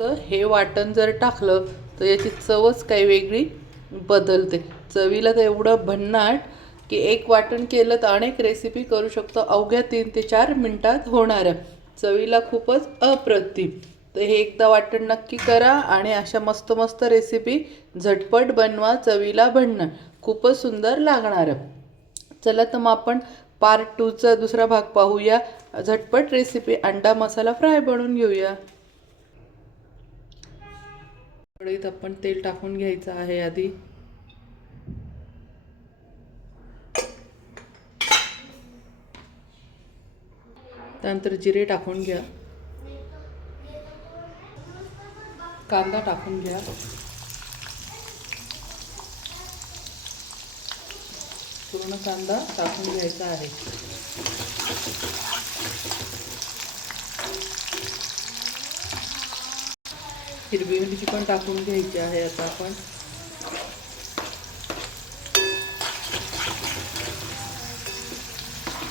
तर हे वाटण जर टाकलं तर याची चवच काही वेगळी बदलते. चवीला तर एवढं भन्नाट की एक वाटण केलं तर अनेक रेसिपी करू शकतो अवघ्या 3 ते 4 मिनिटात होणाऱ्या. चवीला खूपच अप्रतिम. तर हे एकदा वाटण नक्की करा आणि अशा मस्त मस्त रेसिपी झटपट बनवा. चवीला भन्नाट खूपच सुंदर लागणार. चला तर मग आपण पार्ट 2चा दुसरा भाग पाहूया. झटपट रेसिपी अंडा मसाला फ्राय बनवून घेऊया. कढईत आपण तेल टाकून घ्यायचं आहे आधी. त्यानंतर जिरे टाकून घ्या. कांदा टाकून घ्या. पूर्ण कांदा टाकून घ्यायचा आहे. हिरवी मिरची पण टाकून घ्यायची आहे आता आपण.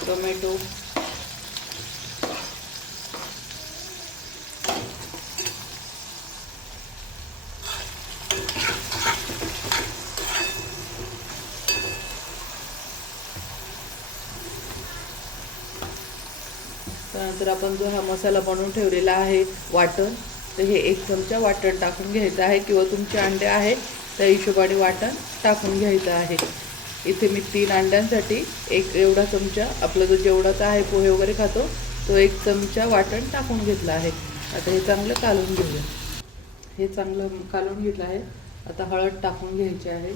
टोमॅटो, त्यानंतर आपण जो हा मसाला बनवून ठेवलेला आहे वाटण, तर हे 1 चमचा वाटण टाकून घ्यायचं आहे किंवा तुमचे अंडे आहे त्या हिशोबाने वाटण टाकून घ्यायचं आहे. इथे मी 3 अंड्यांसाठी एक एवढा चमचा, आपला जो जेवढाचा आहे पोहे वगैरे खातो तो 1 चमचा वाटण टाकून घेतला आहे. आता हे चांगलं कालवून घेऊया. हे चांगलं कालवून घेतलं आहे. आता हळद टाकून घ्यायची आहे.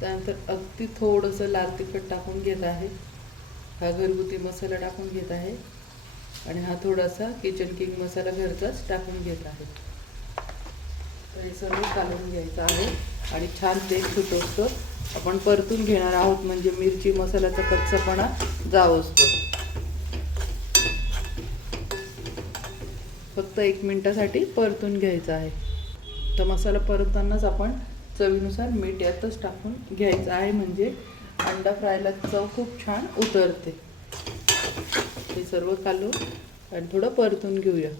त्यानंतर अगदी थोडंसं लाल तिखट टाकून घेत आहे. हा घरगुती मसाला टाकून घेत आहे आणि हा थोडासा किचन किंग मसाला घरचाच टाकून घेत आहे. तर हे सर्व कालवून घ्यायचं आहे आणि छान तेल सुटवतो आपण परतून घेणार आहोत, म्हणजे मिरची मसाल्याचा कच्चापणा जावं असतो. फक्त 1 मिनिटासाठी परतून घ्यायचा आहे. तर मसाला परततानाच आपण चवीनुसार मीठ यातच टाकून घ्यायचं आहे, म्हणजे अंडा फ्रायला चव खूप छान उतरते. हे सर्व कालवून आणि थोडं परतून घेऊया.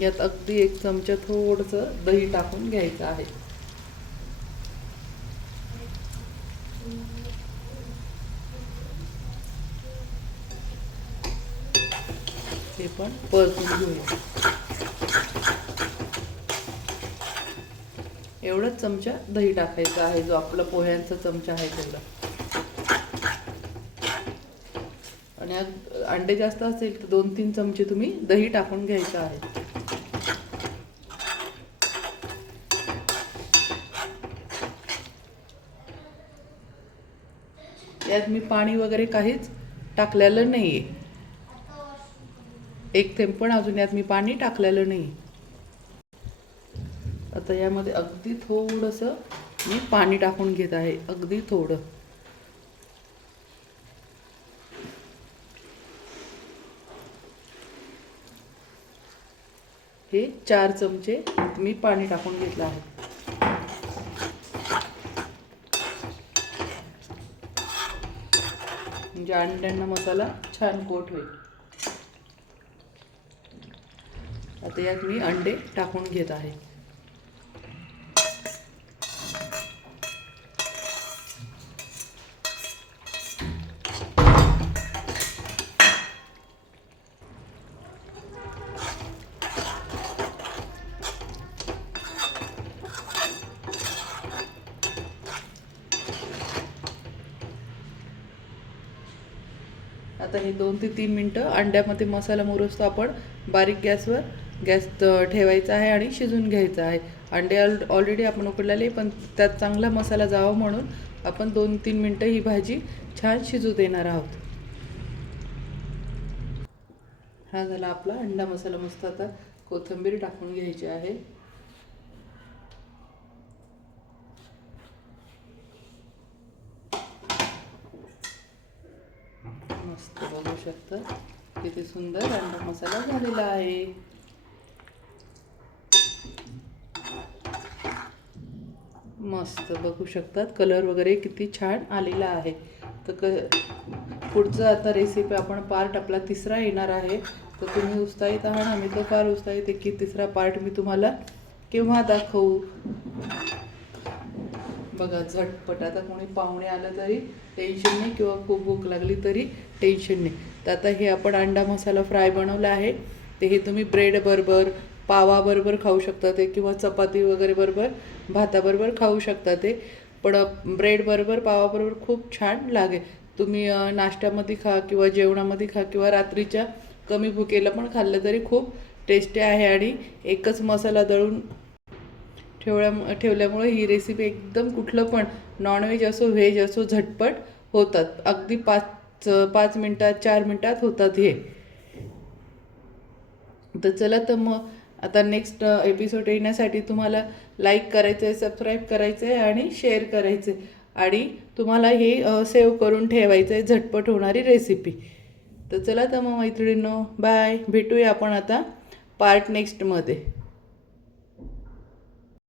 यात अगदी 1 चमचा थोडंसं दही टाकून घ्यायचं आहे. हे पण परतून घेऊया. एवढाच चमचा दही टाकायचा आहे, जो आपला पोह्यांचा चमचा आहे तेवढा. आणि अंडे जास्त असेल तर 2-3 चमचे तुम्ही दही टाकून घ्यायचं आहे. यात मी पाणी वगैरे काहीच टाकलेलं नाही आहे. 1 थेंब पण अजून यात मी पाणी टाकलेलं नाही. आता यामध्ये अगदी थोडंसं मी पाणी टाकून घेत आहे, अगदी थोडं. हे 4 चमचे मी पाणी टाकून घेतलं आहे. म्हणजे अंड्यांना मसाला छान कोट होईल. आता यात मी अंडे टाकून घेत आहे. आता हे 2 ते 3 मिनटं अंड्यामध्ये मसाला मुरसतो आपण बारीक गॅस ठेवायचा आहे आणि शिजून घ्यायचं आहे. अंडे ऑलरेडी आपण उकडलेले, पण त्यात चांगला मसाला जावा म्हणून आपण 2-3 मिनटं ही भाजी छान शिजू देणार आहोत. हा झाला आपला अंडा मसाला मस्त. आता कोथिंबीर टाकून घ्यायची आहे. मस्त बघू शकता किती सुंदर अंडा मसाला झालेला आहे. मस्त बघू शकतात कलर वगैरे किती छान आलेला आहे. तर पुढचं आता रेसिपी आपण पार्ट आपला 3रा येणार आहे. तर तुम्ही उत्साहित आहात, आम्ही तर फार उत्साहित आहे की तिसरा पार्ट मी तुम्हाला केव्हा दाखवू. बघा झटपट, आता कोणी पाहुणे आलं तरी टेन्शन नाही किंवा खूप भूक लागली तरी टेन्शन नाही. तर आता हे आपण अंडा मसाला फ्राय बनवला आहे, ते हे तुम्ही ब्रेडबरोबर पावाबरोबर खाऊ शकता ते, किंवा चपाती वगैरे बरोबर भाताबरोबर खाऊ शकता ते. पण ब्रेडबरोबर पावाबरोबर खूप छान लागेल. तुम्ही नाश्त्यामध्ये खा किंवा जेवणामध्ये खा किंवा रात्रीच्या कमी भुकेला पण खाल्लं तरी खूप टेस्टी आहे. आणि एकच मसाला दळून ठेवल्यामुळे ही रेसिपी एकदम कुठलं पण नॉनव्हेज असो व्हेज असो झटपट होतात. अगदी 5 मिनटात 4 मिनटात होतात हे. तर चला, तर मग आता नेक्स्ट एपिसोड येण्यासाठी तुम्हाला लाईक करायचं आहे, सबस्क्राईब करायचं आहे आणि शेअर करायचं आहे. आणि तुम्हाला हे सेव्ह करून ठेवायचं आहे, झटपट होणारी रेसिपी. तर चला, तर मग मैत्रिणींनो बाय, भेटूया आपण आता पार्ट नेक्स्टमध्ये.